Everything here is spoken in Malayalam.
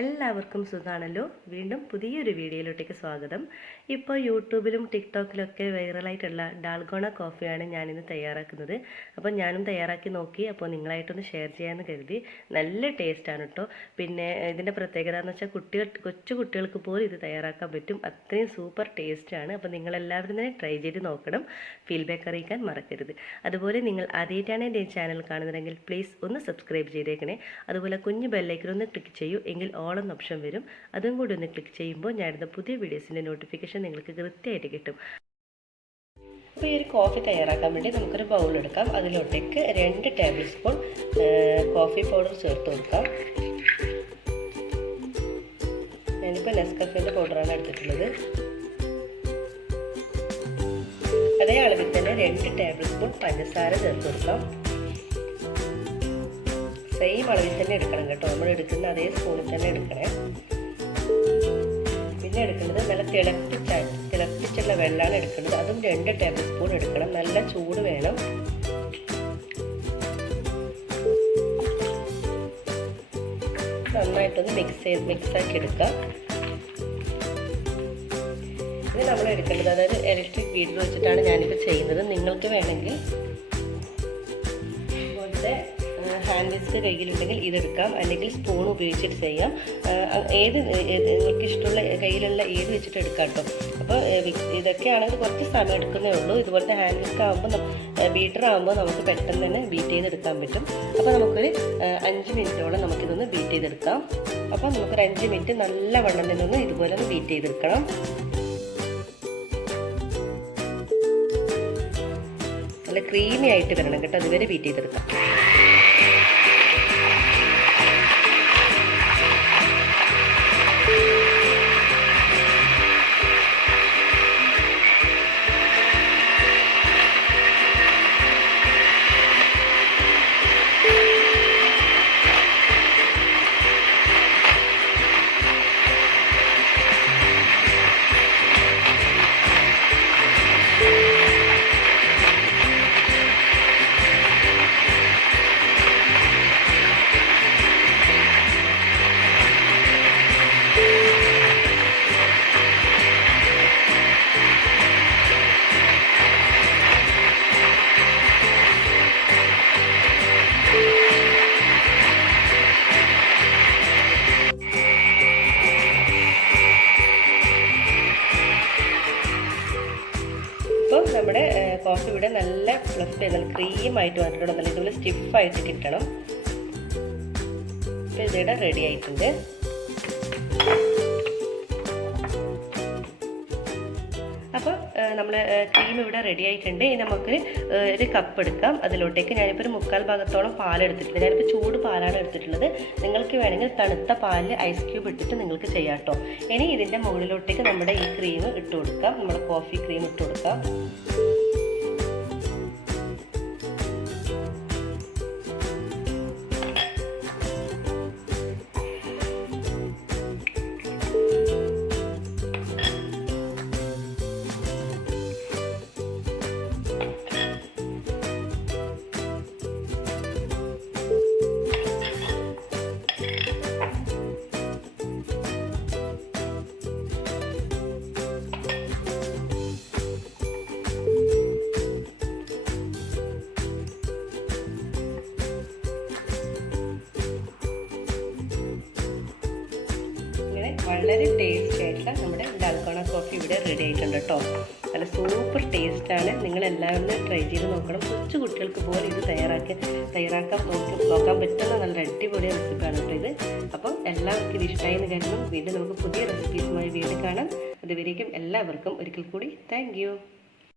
എല്ലാവർക്കും സുഖാണല്ലോ. വീണ്ടും പുതിയൊരു വീഡിയോയിലോട്ടേക്ക് സ്വാഗതം. ഇപ്പോൾ യൂട്യൂബിലും ടിക്ടോക്കിലൊക്കെ വൈറലായിട്ടുള്ള ഡാൽഗോണ കോഫിയാണ് ഞാനിന്ന് തയ്യാറാക്കുന്നത്. അപ്പോൾ ഞാനും തയ്യാറാക്കി നോക്കി. അപ്പോൾ നിങ്ങളായിട്ടൊന്ന് ഷെയർ ചെയ്യാമെന്ന് കരുതി. നല്ല ടേസ്റ്റാണ് കേട്ടോ. പിന്നെ ഇതിൻ്റെ പ്രത്യേകത എന്ന് വെച്ചാൽ കൊച്ചു കുട്ടികൾക്ക് പോലും ഇത് തയ്യാറാക്കാൻ പറ്റും. അത്രയും സൂപ്പർ ടേസ്റ്റാണ്. അപ്പോൾ നിങ്ങളെല്ലാവരും തന്നെ ട്രൈ ചെയ്ത് നോക്കണം. ഫീഡ്ബാക്ക് അറിയിക്കാൻ മറക്കരുത്. അതുപോലെ നിങ്ങൾ ആദ്യമായിട്ടാണ് എൻ്റെ ചാനൽ കാണുന്നതെങ്കിൽ പ്ലീസ് ഒന്ന് സബ്സ്ക്രൈബ് ചെയ്തേക്കണേ. അതുപോലെ കുഞ്ഞു ബെല്ലൈക്കൺ ഒന്ന് ക്ലിക്ക് ചെയ്യൂ. എങ്കിൽ ഓൾ എന്ന ഓപ്ഷൻ വരും. അതും കൂടി ഒന്ന് ക്ലിക്ക് ചെയ്യുമ്പോൾ ഞാനിടുന്ന പുതിയ വീഡിയോസിൻ്റെ നോട്ടിഫിക്കേഷൻ നിങ്ങൾക്ക് കൃത്യമായിട്ട് കിട്ടും. അപ്പോൾ ഈ ഒരു കോഫി തയ്യാറാക്കാൻ വേണ്ടി നമുക്കൊരു ബൗൾ എടുക്കാം. അതിലോട്ടേക്ക് 2 ടേബിൾ സ്പൂൺ കോഫി പൗഡർ ചേർത്ത് കൊടുക്കാം. ഞാനിപ്പോൾ നെസ്കഫേൻ്റെ പൗഡറാണ് എടുത്തിട്ടുള്ളത്. അതേ അളവിൽ തന്നെ 2 ടേബിൾ സ്പൂൺ പഞ്ചസാര ചേർത്ത് കൊടുക്കാം. സെയിം അളവിൽ തന്നെ എടുക്കണം കേട്ടോ. നമ്മൾ എടുക്കുന്ന അതേ സ്പൂണിൽ തന്നെ എടുക്കണേ. പിന്നെ എടുക്കുന്നത് നല്ല തിളപ്പിച്ചുള്ള വെള്ളമാണ് എടുക്കുന്നത്. അതും 2 ടേബിൾ സ്പൂൺ എടുക്കണം. നല്ല ചൂട് വേണം. നന്നായിട്ടൊന്ന് മിക്സാക്കി എടുക്കാം. ഇത് നമ്മൾ എടുക്കേണ്ടത്, അതായത് ഇലക്ട്രിക് ബീറ്റർ വെച്ചിട്ടാണ് ഞാനിപ്പോൾ ചെയ്യുന്നത്. നിങ്ങൾക്ക് വേണമെങ്കിൽ ഇതുപോലത്തെ ഹാൻഡ് വിസ്ക് കയ്യിലുണ്ടെങ്കിൽ ഇതെടുക്കാം, അല്ലെങ്കിൽ സ്പൂൺ ഉപയോഗിച്ചിട്ട് ചെയ്യാം. നിങ്ങൾക്ക് ഇഷ്ടമുള്ള കയ്യിലുള്ള ഏത് വെച്ചിട്ട് എടുക്കാം കേട്ടോ. അപ്പോൾ ഇതൊക്കെയാണെങ്കിൽ കുറച്ച് സമയം എടുക്കുന്നേ ഉള്ളൂ. ഇതുപോലത്തെ ഹാൻഡ് വിസ്ക് ആകുമ്പോൾ ബീറ്റർ ആകുമ്പോൾ നമുക്ക് പെട്ടെന്ന് തന്നെ ബീറ്റ് ചെയ്തെടുക്കാൻ പറ്റും. അപ്പോൾ നമുക്കൊരു 5 മിനിറ്റോളം നമുക്കിതൊന്ന് ബീറ്റ് ചെയ്തെടുക്കാം. അപ്പോൾ നമുക്കൊരു 5 മിനിറ്റ് നല്ല വണ്ണം നിന്നൊന്ന് ഇതുപോലെ ഒന്ന് ബീറ്റ് ചെയ്തെടുക്കണം. നല്ല ക്രീമി ആയിട്ട് വരണം കേട്ടോ. അതുവരെ ബീറ്റ് ചെയ്തെടുക്കാം. ഇപ്പോൾ നമ്മുടെ കോഫി ഇവിടെ നല്ല ഫ്ലഫ് നല്ല ക്രീമായിട്ട് വന്നിട്ടുണ്ട്. നല്ല ഇതുപോലെ സ്റ്റിഫായിട്ട് കിട്ടണം. ഇപ്പോൾ ഇതിവിടെ റെഡി ആയിട്ടുണ്ട്. അപ്പോൾ നമ്മൾ ക്രീം ഇവിടെ റെഡി ആയിട്ടുണ്ട്. ഇനി നമുക്ക് ഒരു കപ്പ് എടുക്കാം. അതിലോട്ടേക്ക് ഞാനിപ്പോൾ ഒരു 3/4 ഭാഗത്തോളം പാലെടുത്തിട്ടുണ്ട്. ഞാനിപ്പോൾ ചൂട് പാലാണ് എടുത്തിട്ടുള്ളത്. നിങ്ങൾക്ക് വേണമെങ്കിൽ തണുത്ത പാലിൽ ഐസ് ക്യൂബ് ഇട്ടിട്ട് നിങ്ങൾക്ക് ചെയ്യാം കേട്ടോ. ഇനി ഇതിൻ്റെ മുകളിലോട്ടേക്ക് നമ്മുടെ ഈ ക്രീം ഇട്ട് കൊടുക്കാം. നമ്മുടെ കോഫി ക്രീം ഇട്ട് കൊടുക്കാം. വളരെ ടേസ്റ്റി ആയിട്ടുള്ള നമ്മുടെ ഡാൽഗോണ കോഫി ഇവിടെ റെഡി ആയിട്ടുണ്ട് കേട്ടോ. നല്ല സൂപ്പർ ടേസ്റ്റാണ്. നിങ്ങളെല്ലാവരും ട്രൈ ചെയ്ത് നോക്കണം. കൊച്ചു കുട്ടികൾക്ക് പോലും ഇത് തയ്യാറാക്കാൻ നോക്കാൻ പറ്റുന്ന നല്ല അടിപൊളി റെസിപ്പിയാണ് കേട്ടോ ഇത്. അപ്പം എല്ലാവർക്കും ഇത് ഇഷ്ടമായി എന്ന് കരുതുന്നു. വീണ്ടും നമുക്ക് പുതിയ റെസിപ്പീസുമായി വീണ്ടും കാണാം. അതുവരേക്കും എല്ലാവർക്കും ഒരിക്കൽ കൂടി താങ്ക് യു.